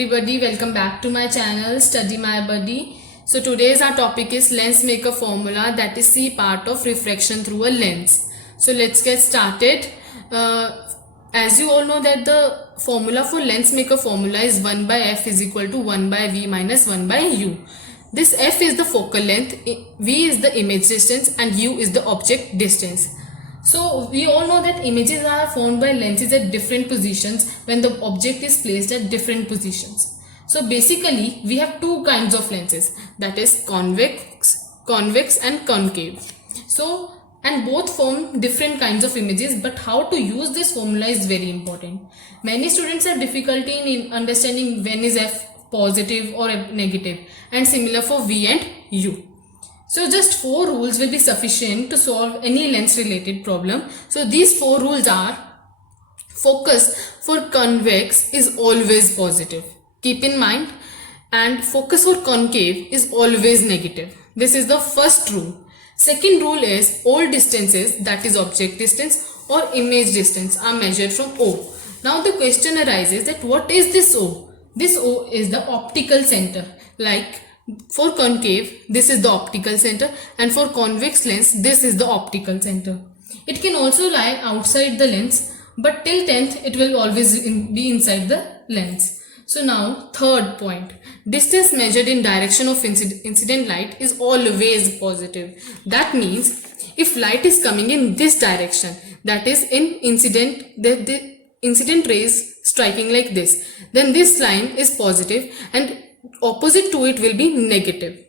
everybody, welcome back to my channel Study My Buddy. So today's our topic is lens maker formula, that is C part of refraction through a lens. So let's get started. As you all know that the formula for lens maker formula is 1 by f is equal to 1 by v minus 1 by u. This f is the focal length, v is the image distance and u is the object distance. So we all know that images are formed by lenses at different positions when the object is placed at different positions. So basically we have two kinds of lenses, that is convex and concave. So and both form different kinds of images, but how to use this formula is very important. Many students have difficulty in understanding when is f positive or negative, and similar for v and u. So just 4 rules will be sufficient to solve any lens related problem. So these 4 rules are: focus for convex is always positive, keep in mind, and focus for concave is always negative. This is the first rule. Second rule is all distances, that is object distance or image distance, are measured from O. Now the question arises that what is this O? This O is the optical center. Like for concave, this is the optical center, and for convex lens, this is the optical center. It can also lie outside the lens, but till 10th, it will always be inside the lens. So now, third point, distance measured in direction of incident light is always positive. That means, if light is coming in this direction, that is in the incident rays striking like this, then this line is positive and opposite to it will be negative.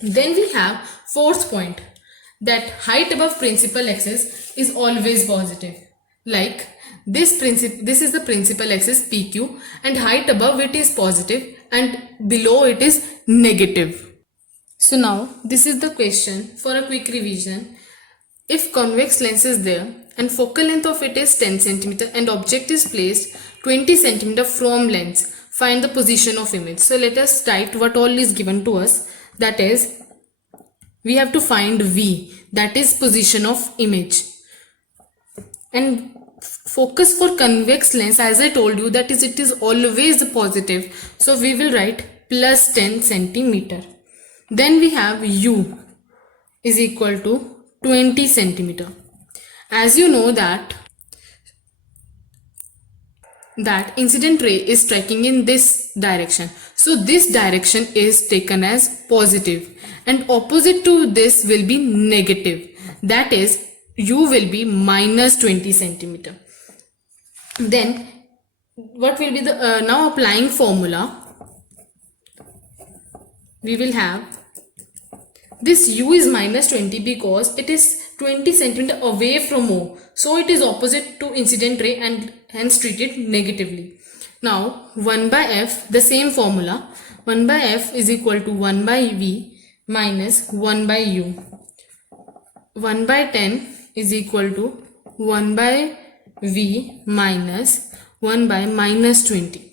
Then we have fourth point, that height above principal axis is always positive. Like this is the principal axis PQ, and height above it is positive and below it is negative. So now this is the question for a quick revision. If convex lens is there and focal length of it is 10 cm and object is placed 20 cm from lens, find the position of image. So let us write what all is given to us. That is, we have to find V, that is position of image. And focus for convex lens, as I told you, that is it is always positive. So we will write plus 10 cm. Then we have U is equal to 20 cm. As you know that incident ray is striking in this direction. So this direction is taken as positive and opposite to this will be negative. That is, U will be minus 20 cm. Then what will be the, now applying formula, we will have this U is minus 20 because it is 20 cm away from O. So it is opposite to incident ray and hence treated negatively. Now 1 by f, the same formula, 1 by f is equal to 1 by v minus 1 by u. 1 by 10 is equal to 1 by v minus 1 by minus 20.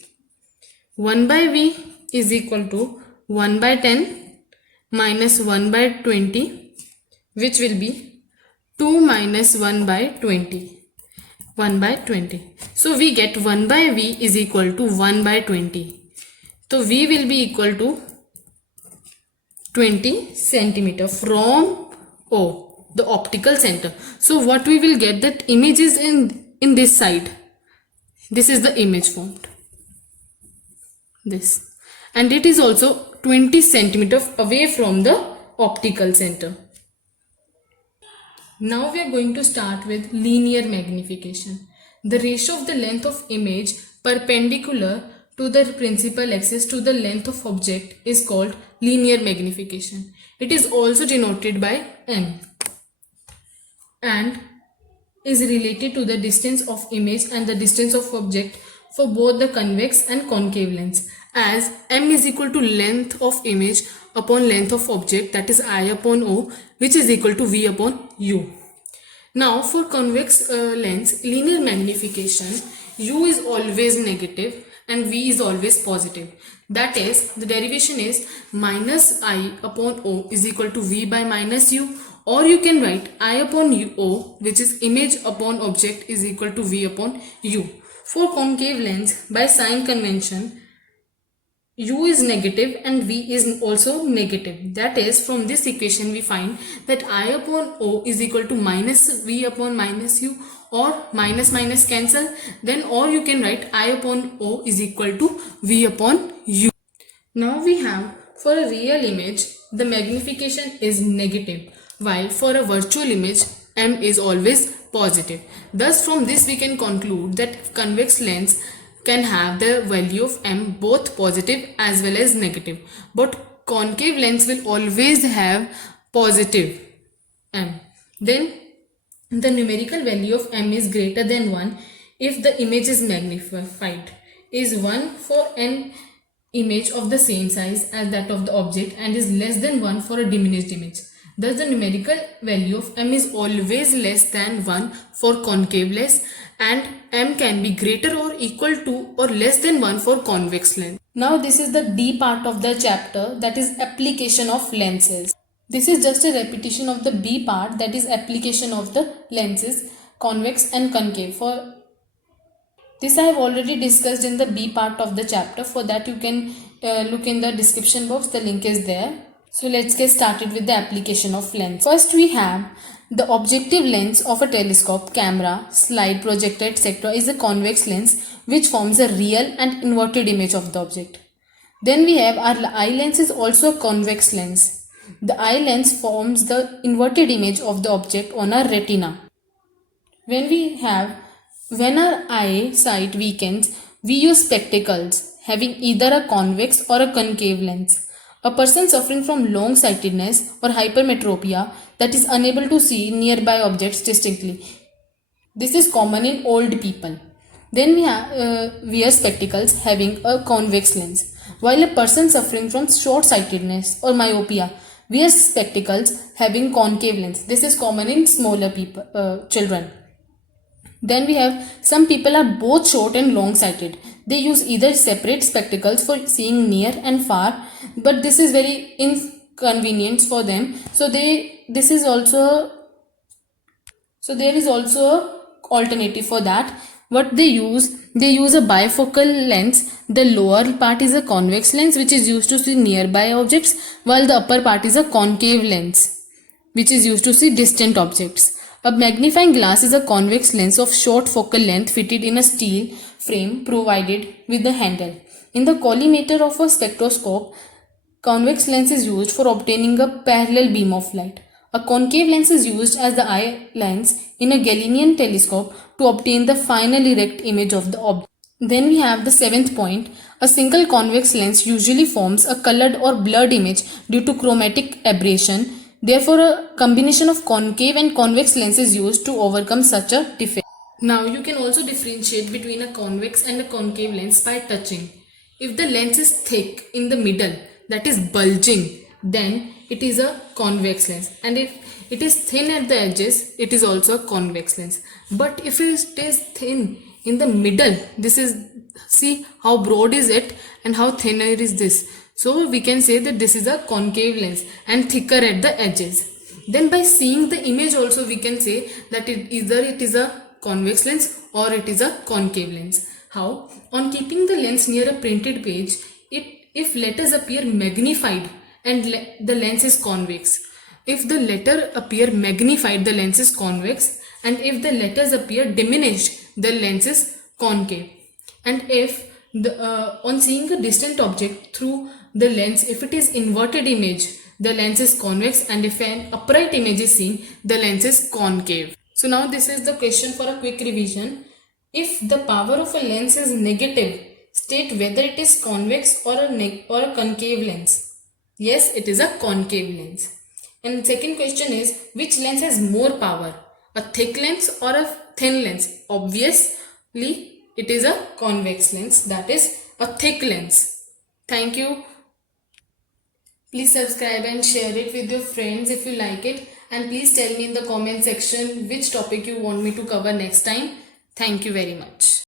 1 by v is equal to 1 by 10 minus 1 by 20, which will be 2 minus 1 by 20. 1 by 20. So we get 1 by v is equal to 1 by 20. So v will be equal to 20 centimeter from O, the optical center. So what we will get, that image is in this side. This is the image formed. This. And it is also 20 centimeter away from the optical center. Now we are going to start with linear magnification. The ratio of the length of image perpendicular to the principal axis to the length of object is called linear magnification. It is also denoted by M and is related to the distance of image and the distance of object for both the convex and concave lens, as M is equal to length of image upon length of object, that is I upon O, which is equal to V upon U. Now for convex lens, linear magnification, U is always negative and V is always positive. That is, the derivation is minus I upon O is equal to V by minus U, or you can write I upon O, which is image upon object, is equal to V upon U. For concave lens, by sign convention, u is negative and v is also negative. That is, from this equation we find that I upon o is equal to minus v upon minus u, or minus minus cancel, then or you can write I upon o is equal to v upon u. Now we have, for a real image the magnification is negative, while for a virtual image m is always positive. Thus from this we can conclude that convex lens can have the value of m both positive as well as negative, but concave lens will always have positive m. Then the numerical value of m is greater than 1 if the image is magnified, is 1 for n image of the same size as that of the object, and is less than 1 for a diminished image. Thus the numerical value of m is always less than 1 for concave lens, and m can be greater or equal to or less than 1 for convex lens. Now this is the D part of the chapter, that is application of lenses. This is just a repetition of the B part, that is application of the lenses convex and concave. For this I have already discussed in the B part of the chapter. For that you can look in the description box, the link is there. So let's get started with the application of lens. First we have the objective lens of a telescope, camera, slide, projector, etc. is a convex lens which forms a real and inverted image of the object. Then we have our eye lens is also a convex lens. The eye lens forms the inverted image of the object on our retina. When our eyesight weakens, we use spectacles having either a convex or a concave lens. A person suffering from long-sightedness or hypermetropia, that is unable to see nearby objects distinctly. This is common in old people. Then we wear spectacles having a convex lens, while a person suffering from short-sightedness or myopia wears spectacles having concave lens. This is common in smaller children. Then we have some people are both short and long-sighted. They use either separate spectacles for seeing near and far, but this is very inconvenient for them. So there is also a alternative for that. What they use a bifocal lens. The lower part is a convex lens which is used to see nearby objects, while the upper part is a concave lens which is used to see distant objects. A magnifying glass is a convex lens of short focal length fitted in a steel frame provided with a handle. In the collimator of a spectroscope, convex lens is used for obtaining a parallel beam of light. A concave lens is used as the eye lens in a Galilean telescope to obtain the final erect image of the object. Then we have the 7th point. A single convex lens usually forms a colored or blurred image due to chromatic aberration. Therefore, a combination of concave and convex lens is used to overcome such a defect. Now, you can also differentiate between a convex and a concave lens by touching. If the lens is thick in the middle, that is bulging, then it is a convex lens. And if it is thin at the edges, it is also a convex lens. But if it is thin in the middle, this is, see how broad is it and how thinner is this. So we can say that this is a concave lens and thicker at the edges. Then by seeing the image also we can say that it is a convex lens or it is a concave lens. How? On keeping the lens near a printed page, if letters appear magnified and the lens is convex. If the letter appear magnified, the lens is convex, and if the letters appear diminished, the lens is concave. And if on seeing a distant object through the lens, if it is inverted image, the lens is convex, and if an upright image is seen, the lens is concave. So now this is the question for a quick revision. If the power of a lens is negative, state whether it is convex or a concave lens. Yes, it is a concave lens. And second question is, which lens has more power? A thick lens or a thin lens? Obviously, it is a convex lens, that is a thick lens. Thank you. Please subscribe and share it with your friends if you like it. And please tell me in the comment section which topic you want me to cover next time. Thank you very much.